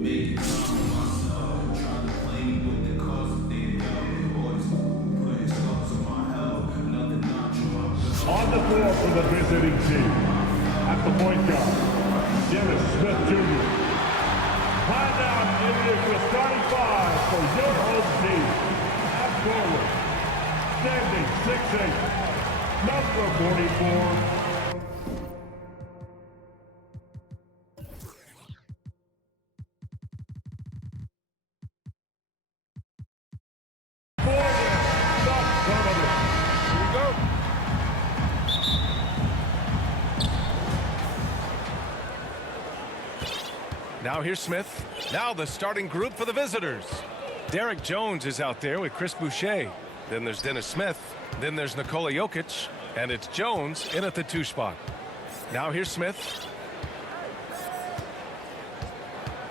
On the floor for the visiting team, at the point guard, Dennis Smith Jr. Find out it is the starting five for your home team. At forward, standing 6'8", number 44. Now here's Smith. Now the starting group for the visitors. Derek Jones is out there with Chris Boucher. Then there's Dennis Smith. Then there's Nikola Jokic. And it's Jones in at the 2 spot. Now here's Smith.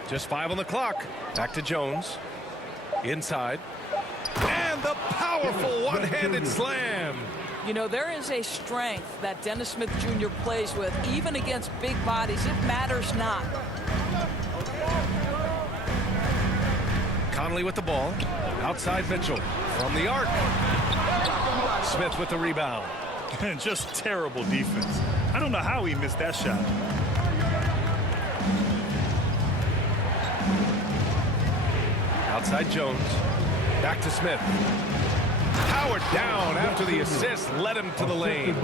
Just 5 on the clock. Back to Jones. Inside. And the powerful one-handed slam. You know, there is a strength that Dennis Smith Jr. plays with, even against big bodies. It matters not. Conley with the ball. Outside Mitchell. From the arc. Smith with the rebound. Just terrible defense. I don't know how he missed that shot. Outside Jones. Back to Smith. Powered down after the assist led him to the lane.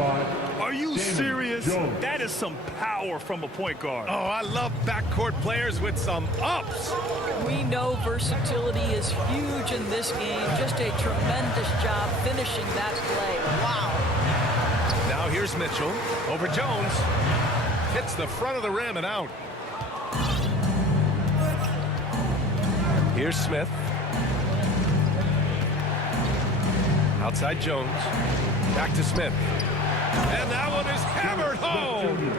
Are you serious? That is some power from a point guard. Oh, I love backcourt players with some ups. We know versatility is huge in this game. Just a tremendous job finishing that play. Wow. Now here's Mitchell over Jones. Hits the front of the rim and out. Here's Smith. Outside Jones. Back to Smith. And that one is hammered home.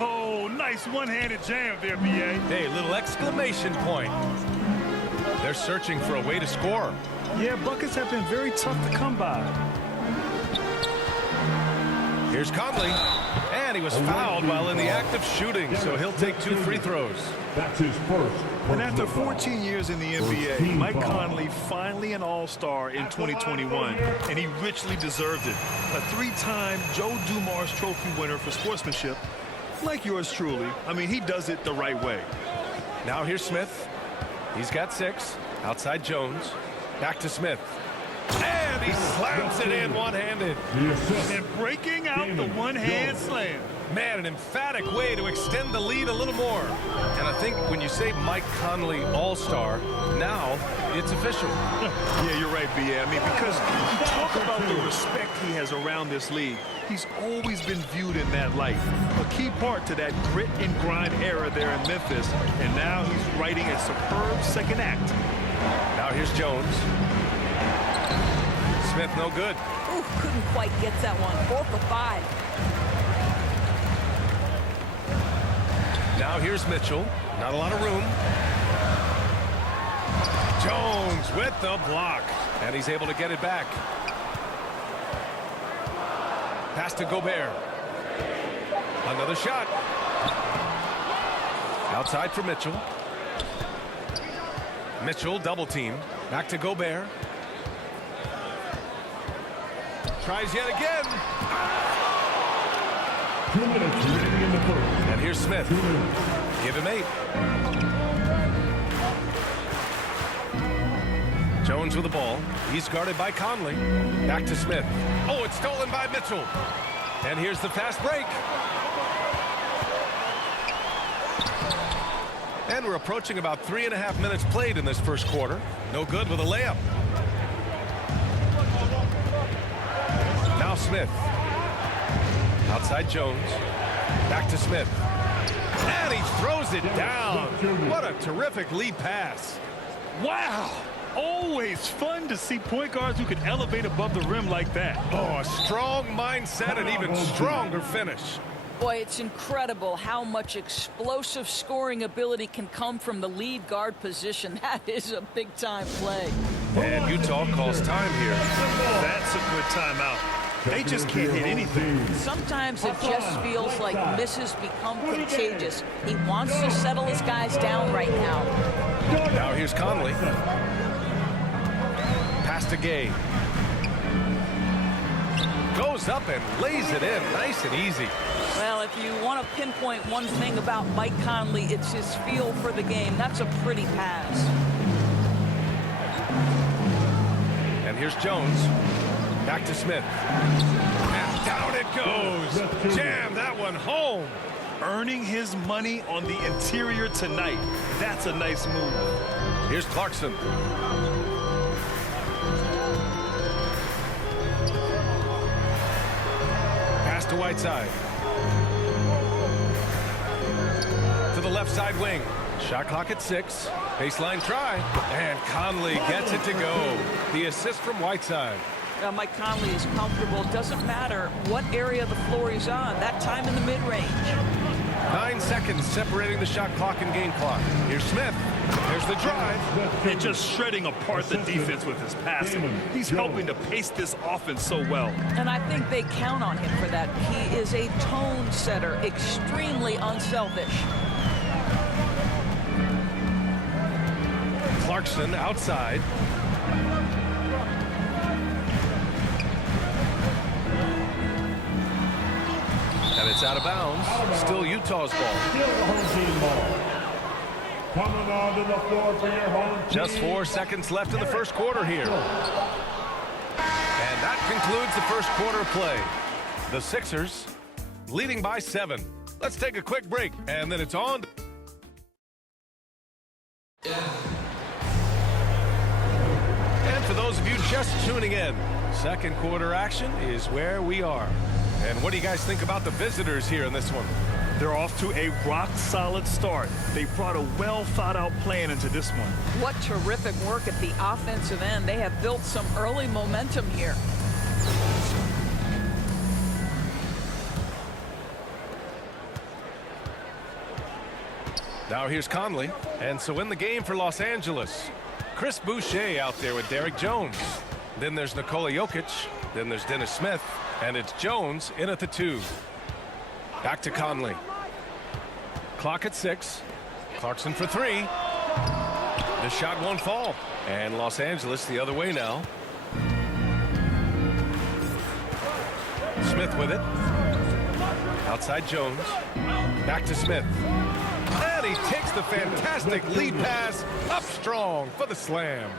Oh, nice one-handed jam there, B.A. Hey, little exclamation point. They're searching for a way to score. Yeah, buckets have been very tough to come by. Here's Conley. And he was fouled while in the act of shooting, so he'll take 2 free throws. That's his first. And after 14 years in the NBA, Mike Conley finally an all-star in 2021, and he richly deserved it. A 3-time Joe Dumars Trophy winner for sportsmanship, like yours truly. I mean, he does it the right way. Now here's Smith. He's got 6. Outside Jones. Back to Smith. And he slams it in one-handed. And breaking out the one-hand slam. Man, an emphatic way to extend the lead a little more. And I think when you say Mike Conley All-Star, now it's official. Yeah, you're right, B.A. I mean, because you talk about the respect he has around this league. He's always been viewed in that light. A key part to that grit and grind era there in Memphis. And now he's writing a superb second act. Now here's Jones. Smith no good. Ooh, couldn't quite get that one. 4 for 5. Now here's Mitchell. Not a lot of room. Jones with the block. And he's able to get it back. Pass to Gobert. Another shot. Outside for Mitchell. Mitchell double teamed. Back to Gobert. Tries yet again. 2 minutes remaining in the first. And here's Smith. Give him 8. Jones with the ball. He's guarded by Conley. Back to Smith. Oh, it's stolen by Mitchell. And here's the fast break. And we're approaching about 3.5 minutes played in this first quarter. No good with a layup. Now Smith. Outside Jones. Back to Smith. And he throws it down. What a terrific lead pass. Wow. Always fun to see point guards who can elevate above the rim like that. Oh, a strong mindset and even stronger finish. Boy, it's incredible how much explosive scoring ability can come from the lead guard position. That is a big-time play. And Utah calls time here. That's a good timeout. They just can't hit anything. Sometimes it just feels like misses become contagious. He wants to settle his guys down right now. Now here's Conley. Pass to Gay. Goes up and lays it in nice and easy. Well, if you want to pinpoint one thing about Mike Conley, it's his feel for the game. That's a pretty pass. And here's Jones. Back to Smith. And down it goes. Jam that one home. Earning his money on the interior tonight. That's a nice move. Here's Clarkson. Pass to Whiteside. To the left side wing. Shot clock at 6. Baseline try. And Conley gets it to go. The assist from Whiteside. Mike Conley is comfortable. Doesn't matter what area of the floor he's on. That time in the mid-range. 9 seconds separating the shot clock and game clock. Here's Smith. There's the drive. And just shredding apart the defense with his passing. He's helping to pace this offense so well. And I think they count on him for that. He is a tone setter, extremely unselfish. Clarkson outside. And it's out of bounds. Still Utah's ball. Still the home team ball. Coming onto the floor for your home team. Just 4 seconds left in the first quarter here. And that concludes the first quarter of play. The Sixers leading by 7. Let's take a quick break, and then it's on. And for those of you just tuning in, second quarter action is where we are. And what do you guys think about the visitors here in this one? They're off to a rock-solid start. They brought a well-thought-out plan into this one. What terrific work at the offensive end. They have built some early momentum here. Now here's Conley. And so in the game for Los Angeles, Chris Boucher out there with Derek Jones. Then there's Nikola Jokic. Then there's Dennis Smith. And it's Jones in at the 2. Back to Conley. Clock at 6. Clarkson for 3. The shot won't fall. And Los Angeles the other way now. Smith with it. Outside Jones. Back to Smith. And he takes the fantastic lead pass up strong for the slam.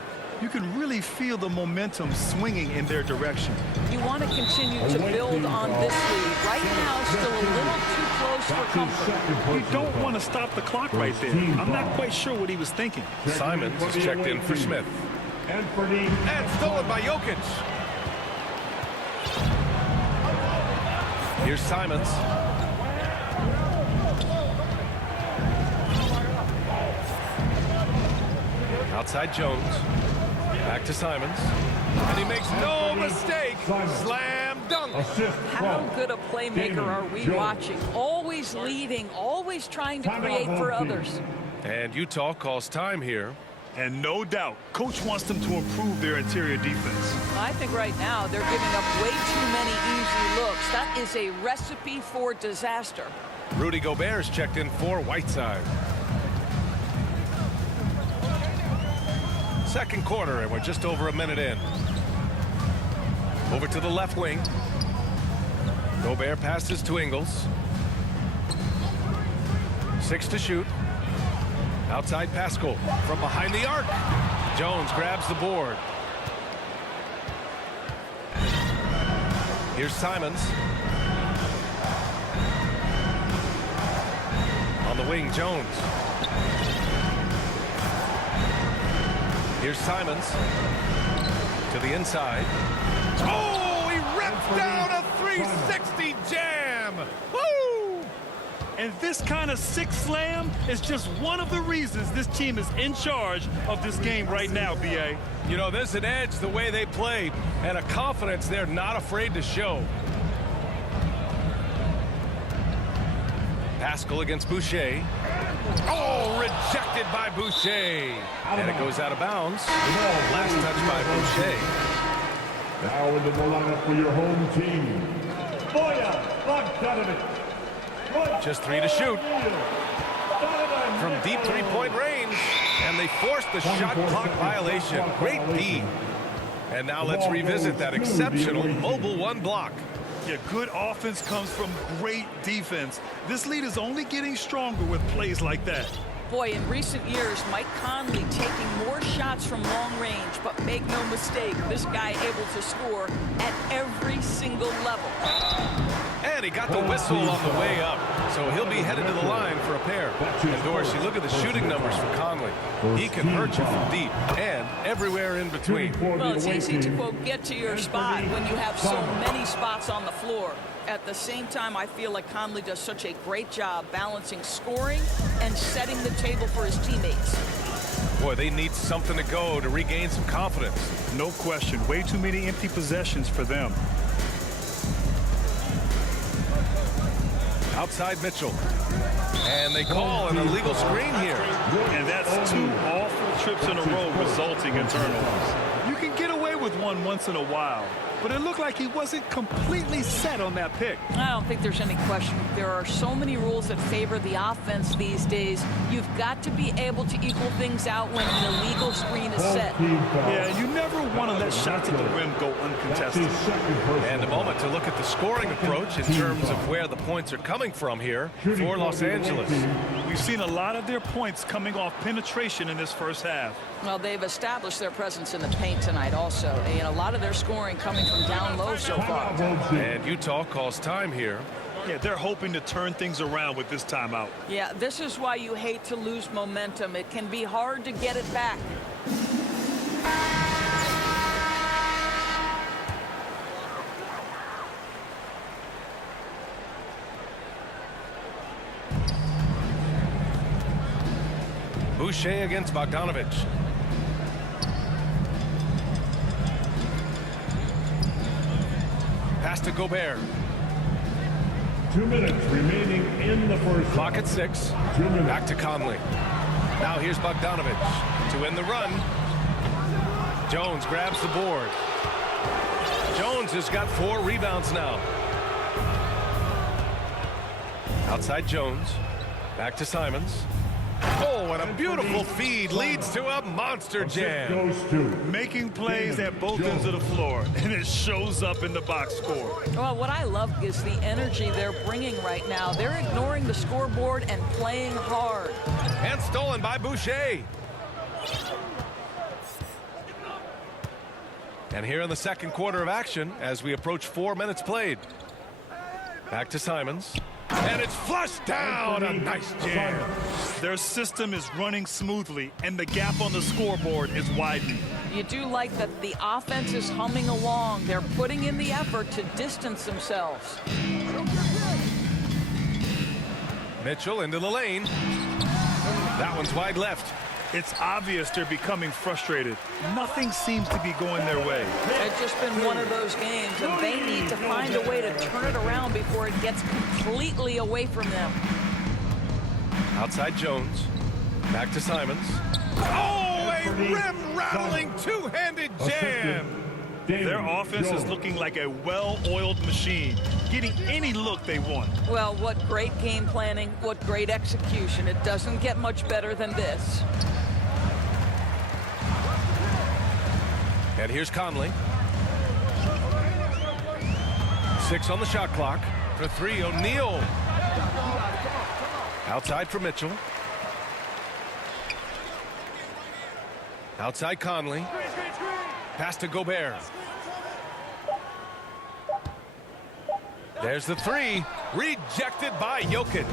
You can really feel the momentum swinging in their direction. You want to continue to build on this lead. Right now, still a little too close for comfort. You don't want to stop the clock right there. I'm not quite sure what he was thinking. Simons is checked in for Smith. And stolen by Jokic. Here's Simons. Outside Jones. Back to Simons. And he makes no mistake. Slam dunk. How good a playmaker are we watching? Always leading, always trying to create for others. And Utah calls time here. And no doubt, coach wants them to improve their interior defense. I think right now they're giving up way too many easy looks. That is a recipe for disaster. Rudy Gobert's checked in for Whiteside. Second quarter, and we're just over a minute in. Over to the left wing. Gobert passes to Ingles. 6 to shoot. Outside Pascal from behind the arc. Jones grabs the board. Here's Simons. On the wing, Jones. Here's Simons to the inside. Oh, he rips down a 360 jam. Woo! And this kind of sick slam is just one of the reasons this team is in charge of this game right now, B.A. You know, there's an edge the way they play and a confidence they're not afraid to show. Pascal against Boucher. Oh, rejected by Boucher. And it goes out of bounds. Last touch by Boucher. Now into the lineup for your home team, Boya Bogdanovic. Just 3 to shoot. From deep three-point range. And they forced the shot clock violation. Great D. And now let's revisit that exceptional mobile one block. Yeah, good offense comes from great defense. This lead is only getting stronger with plays like that. Boy, in recent years, Mike Conley taking more shots from long range, but make no mistake, this guy able to score at every single level. And he got the whistle on the way up, so he'll be headed to the line for a pair. And Doris, you look at the shooting numbers for Conley. He can hurt you from deep and everywhere in between. Well, it's easy to, quote, get to your spot when you have so many spots on the floor. At the same time, I feel like Conley does such a great job balancing scoring and setting the table for his teammates. Boy, they need something to go to regain some confidence. No question. Way too many empty possessions for them. Outside Mitchell. And they call an illegal screen here. And that's 2 awful trips in a row resulting in turnovers. You can get away with one once in a while, but it looked like he wasn't completely set on that pick. I don't think there's any question. There are so many rules that favor the offense these days. You've got to be able to equal things out when an illegal screen is set. Yeah, you never want to let shots at the rim go uncontested. And a moment to look at the scoring approach in terms of where the points are coming from here for Los Angeles. We've seen a lot of their points coming off penetration in this first half. Well, they've established their presence in the paint tonight also, and a lot of their scoring coming from down low so far. And Utah calls time here. Yeah, they're hoping to turn things around with this timeout. Yeah, this is why you hate to lose momentum. It can be hard to get it back. Boucher against Bogdanovic. Pass to Gobert. 2 minutes remaining in the first. Clock at 6. 2 minutes. Back to Conley. Now here's Bogdanovic to end the run. Jones grabs the board. Jones has got 4 rebounds now. Outside Jones. Back to Simons. Oh, and a beautiful feed leads to a monster jam. Goes to Making plays at both ends of the floor, and it shows up in the box score. Well, what I love is the energy they're bringing right now. They're ignoring the scoreboard and playing hard. And stolen by Boucher. And here in the second quarter of action as we approach 4 minutes played. Back to Simons. And it's flushed down. A nice jam. Their system is running smoothly, and the gap on the scoreboard is widening. You do like that the offense is humming along. They're putting in the effort to distance themselves. Mitchell into the lane. That one's wide left. It's obvious they're becoming frustrated. Nothing seems to be going their way. It's just been one of those games, and they need to find a way to turn it around before it gets completely away from them. Outside Jones. Back to Simons. Oh, a rim-rattling two-handed jam. Their offense is looking like a well-oiled machine, getting any look they want. Well, what great game planning, what great execution. It doesn't get much better than this. And here's Conley. 6 on the shot clock. For 3, O'Neal. Outside for Mitchell. Outside Conley. Pass to Gobert. There's the 3. Rejected by Jokic.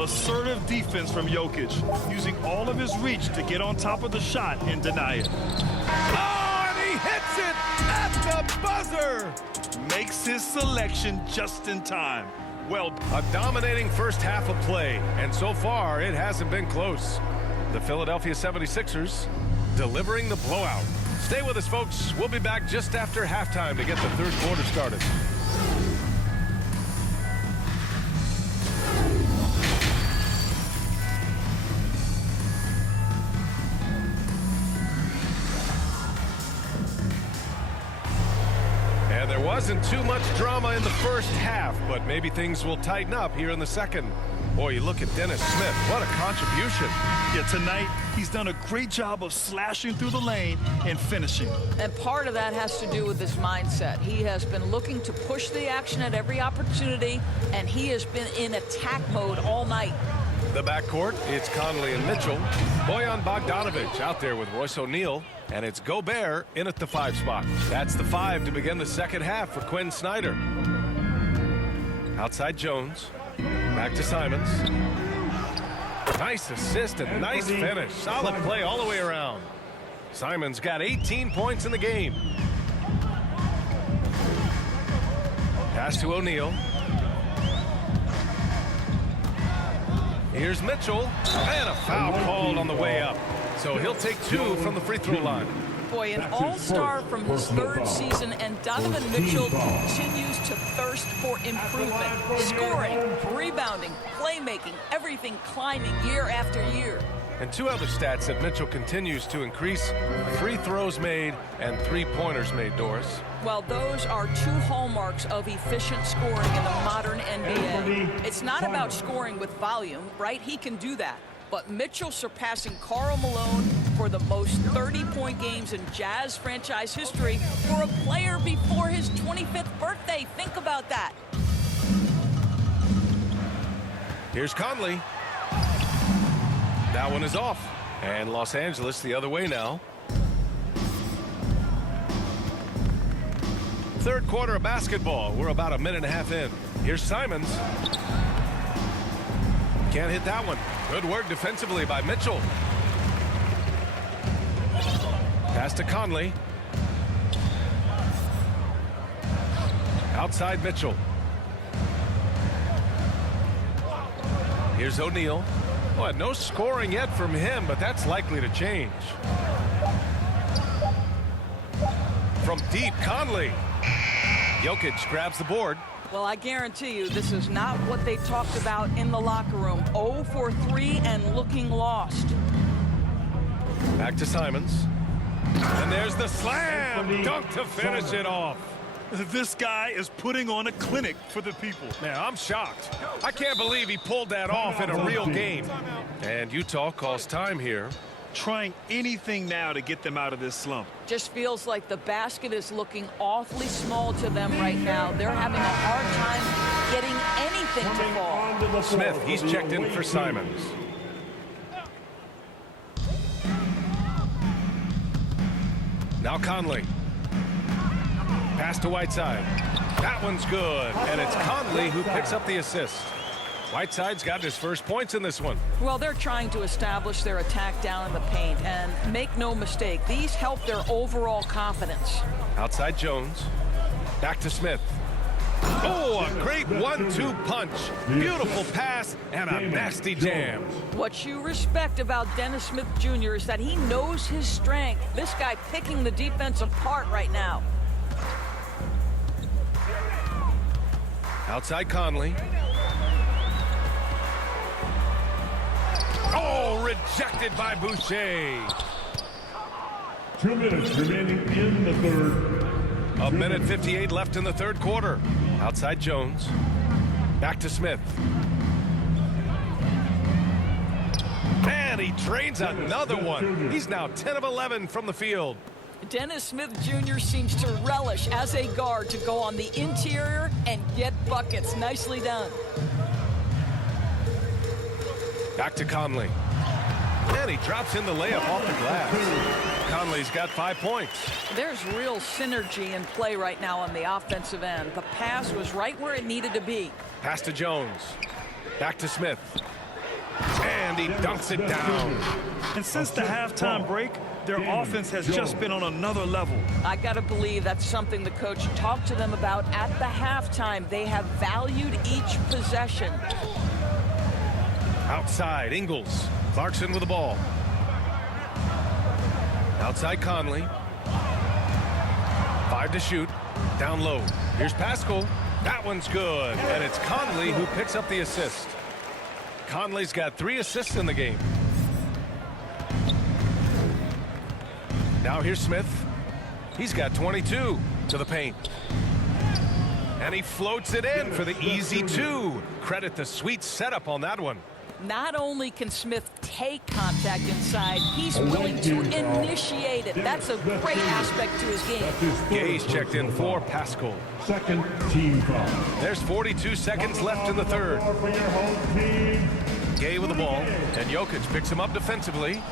Assertive defense from Jokic, using all of his reach to get on top of the shot and deny it. Oh, and he hits it at the buzzer. Makes his selection just in time. Well, a dominating first half of play, and so far it hasn't been close. The Philadelphia 76ers delivering the blowout. Stay with us, folks. We'll be back just after halftime to get the third quarter started. wasn't too much drama in the first half, but maybe things will tighten up here in the second. Boy, you look at Dennis Smith. What a contribution. Yeah, tonight he's done a great job of slashing through the lane and finishing. And part of that has to do with his mindset. He has been looking to push the action at every opportunity, and he has been in attack mode all night. The backcourt, it's Conley and Mitchell. Bojan Bogdanovic out there with Royce O'Neal. And it's Gobert in at the 5 spot. That's the 5 to begin the second half for Quinn Snyder. Outside Jones. Back to Simons. Nice assist and nice finish. Solid play all the way around. Simons got 18 points in the game. Pass to O'Neal. Here's Mitchell. And a foul called on the way up. So he'll take 2 from the free throw line. Boy, an all-star from his 3rd season, and Donovan Mitchell continues to thirst for improvement. Scoring, rebounding, playmaking, everything climbing year after year. And 2 other stats that Mitchell continues to increase: free throws made and 3-pointers made, Doris. Well, those are 2 hallmarks of efficient scoring in the modern NBA. It's not about scoring with volume, right? He can do that. But Mitchell surpassing Karl Malone for the most 30-point games in Jazz franchise history for a player before his 25th birthday. Think about that. Here's Conley. That one is off. And Los Angeles the other way now. Third quarter of basketball. We're about a minute and a half in. Here's Simons. Can't hit that one. Good work defensively by Mitchell. Pass to Conley. Outside Mitchell. Here's O'Neal. Well, no scoring yet from him, but that's likely to change. From deep, Conley. Jokic grabs the board. Well, I guarantee you this is not what they talked about in the locker room. 0 for 3 and looking lost. Back to Simons. And there's the slam dunk to finish it off. This guy is putting on a clinic for the people. Man, I'm shocked. I can't believe he pulled that off in a real game. And Utah calls time here. Trying anything now to get them out of this slump. Just feels like the basket is looking awfully small to them right now. They're having a hard time getting anything to fall. Smith, he's checked in for Simons. Now Conley. Pass to Whiteside. That one's good. And it's Conley who picks up the assist. Whiteside's got his first points in this one. Well, they're trying to establish their attack down in the paint. And make no mistake, these help their overall confidence. Outside Jones. Back to Smith. Oh, a great 1-2 punch. Beautiful pass and a nasty jam. What you respect about Dennis Smith Jr. is that he knows his strength. This guy picking the defense apart right now. Outside Conley. Oh, rejected by Boucher. 2 minutes remaining in the third. A minute 58 left in the third quarter. Outside Jones. Back to Smith. And he trades another one. He's now 10 of 11 from the field. Dennis Smith Jr. seems to relish as a guard to go on the interior and get buckets. Nicely done. Back to Conley. And he drops in the layup off the glass. Conley's got 5 points. There's real synergy in play right now on the offensive end. The pass was right where it needed to be. Pass to Jones. Back to Smith. And he dunks it down. And since the halftime break, their offense has just been on another level. I got to believe that's something the coach talked to them about at the halftime. They have valued each possession. Outside, Ingles. Clarkson with the ball. Outside Conley. 5 to shoot. Down low. Here's Pascal. That one's good. And it's Conley who picks up the assist. Conley's got 3 assists in the game. Now here's Smith. He's got 22 to the paint. And he floats it in for the easy 2. Credit the sweet setup on that one. Not only can Smith take contact inside, he's willing to initiate it. That's a great aspect to his game. Gay's checked in for Pascal. Second team foul. There's 42 seconds left in the third. For your home team. Gay with the ball, and Jokic picks him up defensively.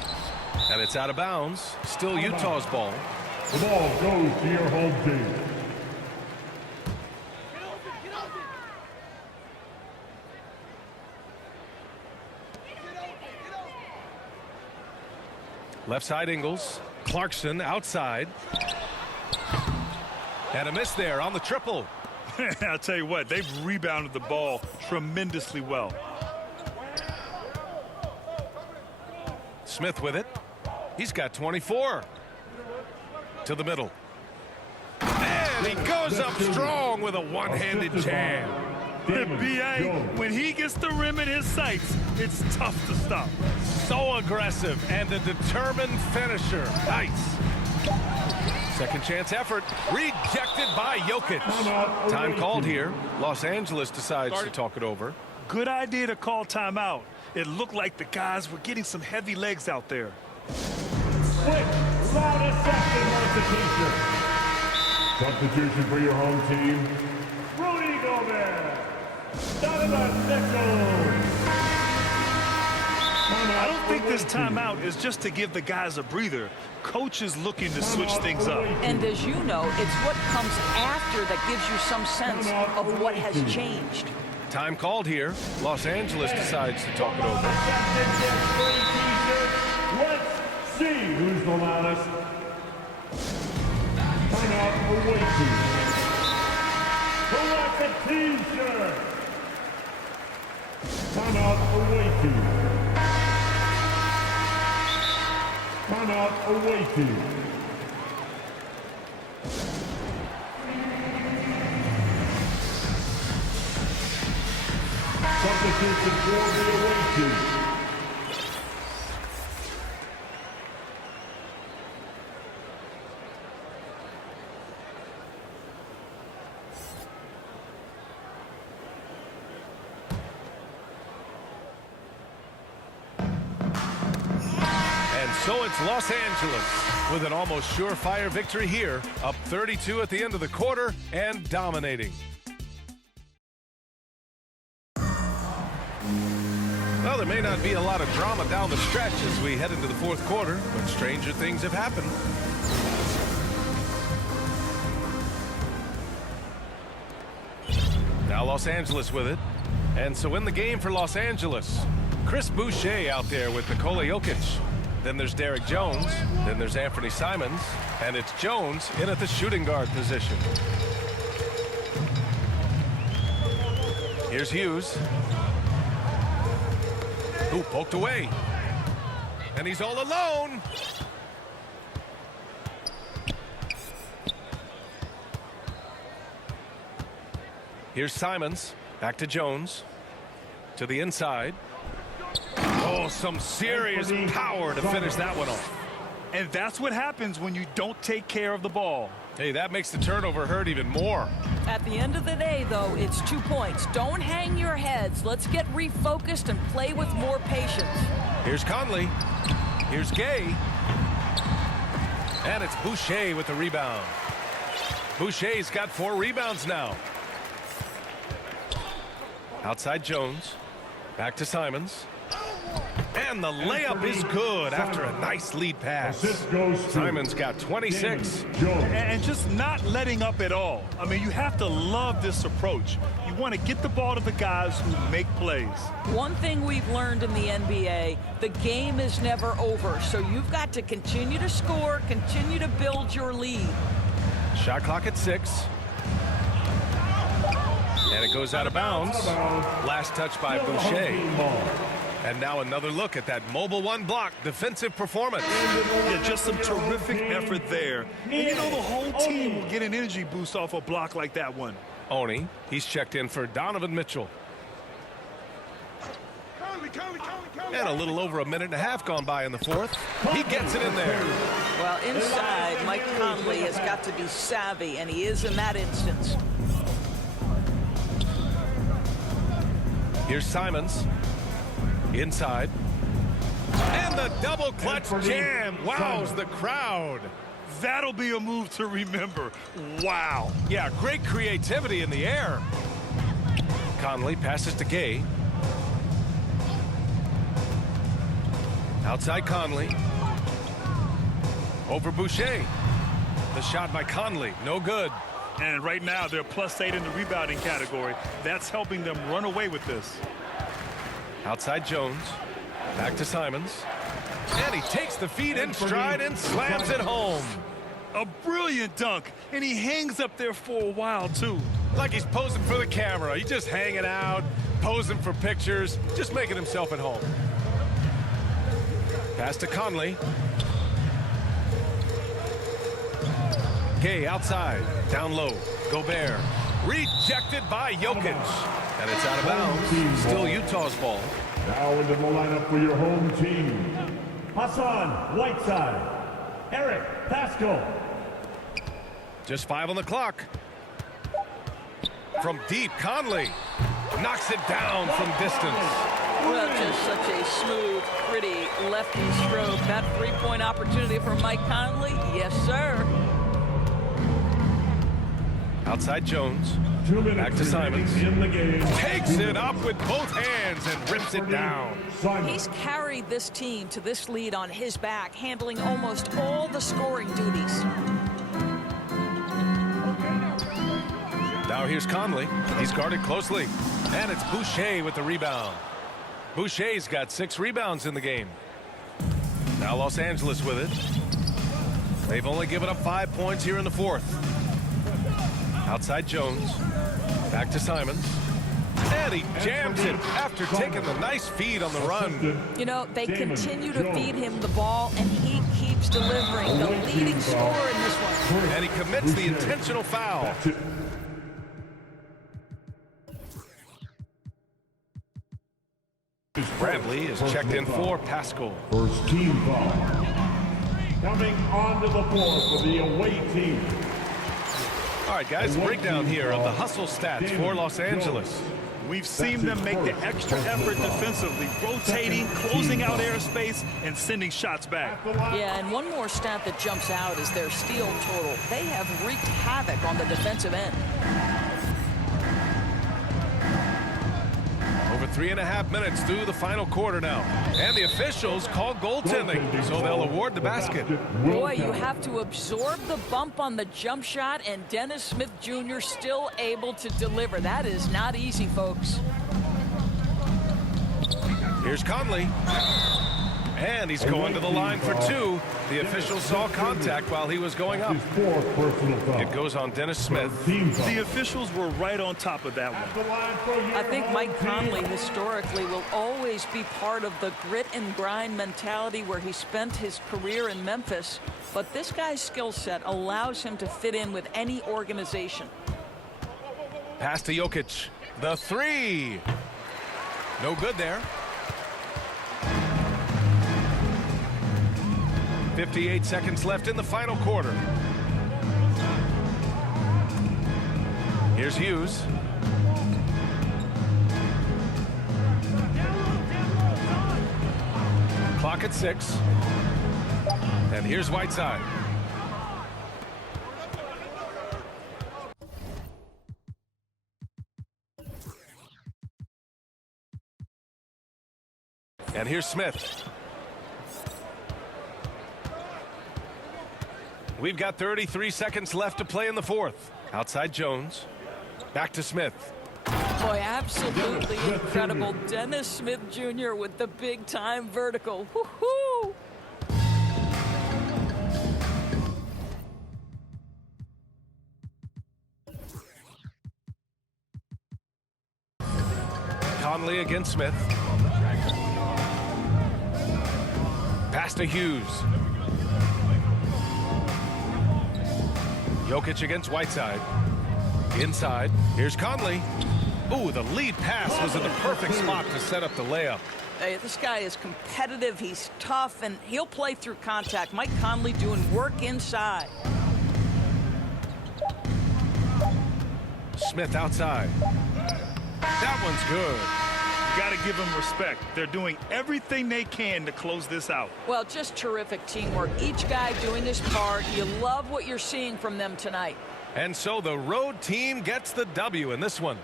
And it's out of bounds. Still Utah's ball. The ball goes to your home team. Left side Ingles. Clarkson outside. And a miss there on the triple. I'll tell you what, they've rebounded the ball tremendously well. Smith with it. He's got 24. To the middle. And he goes up strong with a one-handed jam. The BA, when he gets the rim in his sights, it's tough to stop. So aggressive and a determined finisher. Nice. Second chance effort. Rejected by Jokic. Time called here. Los Angeles decides to talk it over. Good idea to call timeout. It looked like the guys were getting some heavy legs out there. Quick, loudest second substitution for your home team. Rudy Gobert. Donovan Mitchell. I don't think this timeout is just to give the guys a breather. Coach is looking to switch things up. And as you know, it's what comes after that gives you some sense of what has changed. Time called here. Los Angeles decides to talk it over. Let's see who's the loudest. Timeout awaiting. Collect a t-shirt. Timeout awaiting. Timeout awaiting. Substitution for the away team. So it's Los Angeles with an almost surefire victory here, up 32 at the end of the quarter and dominating. Well, there may not be a lot of drama down the stretch as we head into the fourth quarter, but stranger things have happened. Now Los Angeles with it. And so in the game for Los Angeles, Chris Boucher out there with Nikola Jokic. Then there's Derek Jones. Then there's Anthony Simons. And it's Jones in at the shooting guard position. Here's Hughes. Ooh, poked away. And he's all alone. Here's Simons. Back to Jones. To the inside. Oh, some serious power to finish that one off. And that's what happens when you don't take care of the ball. Hey, that makes the turnover hurt even more. At the end of the day, though, it's 2 points. Don't hang your heads. Let's get refocused and play with more patience. Here's Conley. Here's Gay. And it's Boucher with the rebound. Boucher's got 4 rebounds now. Outside Jones. Back to Simons. And the layup is good after a nice lead pass. Simons got 26. And just not letting up at all. I mean, you have to love this approach. You want to get the ball to the guys who make plays. One thing we've learned in the NBA, the game is never over. So you've got to continue to score, continue to build your lead. Shot clock at 6. And it goes out of bounds. Last touch by Boucher. And now another look at that mobile one block defensive performance. Yeah, just some terrific effort there. And you know the whole team will get an energy boost off a block like that one. Oni, he's checked in for Donovan Mitchell. And a little over a minute and a half gone by in the fourth. He gets it in there. Well, inside, Mike Conley has got to be savvy, and he is in that instance. Here's Simons. Inside. And the double clutch jam. Wows the crowd. That'll be a move to remember. Wow. Yeah, great creativity in the air. Conley passes to Gay. Outside Conley. Over Boucher. The shot by Conley, no good. And right now they're +8 in the rebounding category. That's helping them run away with this. Outside Jones. Back to Simons. And he takes the feed in stride and slams it home. A brilliant dunk, and he hangs up there for a while too. Like he's posing for the camera. He's just hanging out, posing for pictures, just making himself at home. Pass to Conley. Gay outside, down low. Gobert, rejected by Jokic. And it's out of bounds. Still Utah's ball. Now into the lineup for your home team. Hassan Whiteside. Eric Pascal. Just 5 on the clock. From deep, Conley knocks it down from distance. Well, just such a smooth, pretty lefty stroke. That three-point opportunity for Mike Conley? Yes, sir. Outside Jones. Back to Simons. Takes it up with both hands and rips it down. He's carried this team to this lead on his back, handling almost all the scoring duties. Now here's Conley. He's guarded closely. And it's Boucher with the rebound. Boucher's got 6 rebounds in the game. Now Los Angeles with it. They've only given up 5 points here in the fourth. Outside Jones. Back to Simons. And he jams it after taking the nice feed on the run. You know, they continue to feed him the ball, and he keeps delivering. The leading scorer in this one. And he commits the intentional foul. Bradley is checked in for Pascal. First team foul. Coming onto the floor for the away team. All right, guys, breakdown here of the hustle stats for Los Angeles. We've seen them make the extra effort defensively, rotating, closing out airspace, and sending shots back. Yeah, and one more stat that jumps out is their steal total. They have wreaked havoc on the defensive end. Over 3.5 minutes through the final quarter now. And the officials call goaltending, so they'll award the basket. Boy, you have to absorb the bump on the jump shot, and Dennis Smith Jr. still able to deliver. That is not easy, folks. Here's Conley. And he's going to the line for 2. The official saw contact while he was going up. It goes on Dennis Smith. The officials were right on top of that one. I think Mike Conley historically will always be part of the grit and grind mentality where he spent his career in Memphis. But this guy's skill set allows him to fit in with any organization. Pass to Jokic. The 3. No good there. 58 seconds left in the final quarter. Here's Hughes. Clock at 6. And here's Whiteside. And here's Smith. We've got 33 seconds left to play in the fourth. Outside Jones. Back to Smith. Boy, absolutely incredible. Dennis Smith Jr. with the big-time vertical. Woo-hoo! Conley against Smith. Pass to Hughes. Jokic against Whiteside. Inside. Here's Conley. Ooh, the lead pass was in the perfect spot to set up the layup. Hey, this guy is competitive. He's tough, and he'll play through contact. Mike Conley doing work inside. Smith outside. That one's good. Got to give them respect. They're doing everything they can to close this out. Well, just terrific teamwork. Each guy doing his part. You love what you're seeing from them tonight. And so the road team gets the W in this one.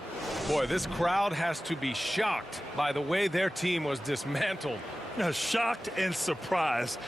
Boy, this crowd has to be shocked by the way their team was dismantled. Shocked and surprised.